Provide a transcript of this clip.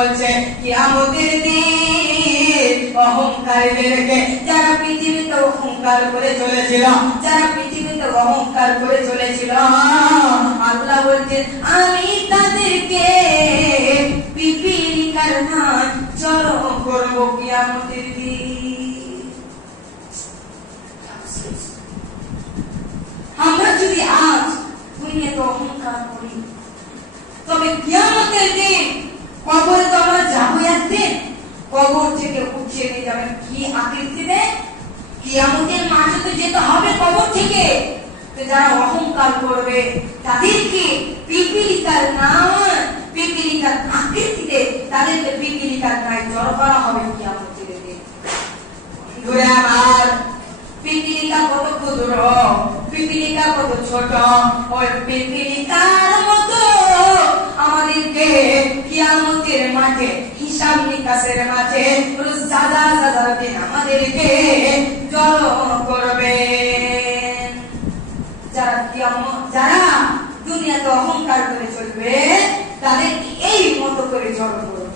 বলছে কিয়ামতের দিন অহংকারীদেরকে, যারা পৃথিবীতে অহংকার করে চলেছিল, যারা পৃথিবীতে অহংকার করে চলেছিল, আল্লাহ বলছেন আমি তাদেরকে পিপীলিকার ন্যায় জড়ো করব কিয়ামতের দিন। আমরা যদি আজ দুনিয়াতে অহংকার করি, তবে কিয়ামতের দিন কবরে তো আমরা যাবো একদিন, কবর থেকে উঠিয়ে নিয়ে যাবেন কি আকৃতিতে? কিয়ামতের মাঠে তো যেতে হবে কবর থেকে। যারা অহংকার করবে তাদেরকে পিপীলিকার ন্যায়, পিপীলিকার আকৃতিতে তাদেরকে পিপীলিকার ন্যায় জড়ো করা হবে কিয়ামতের দিন। ধরে আমার পিপীলিকা কত ক্ষুদ্র, পিপীলিকা কত ছোট, ওই পিপীলিকার মতো আমাদেরকে কিয়ামতের মাঠে, হিসাব নিকাশের মাঠে সাদা সাদা দিন আমাদেরকে জড়ো করবেন। যারা দুনিয়াতে অহংকার করে চলবে তাদেরকে এই মতো করে জড়ো করবে।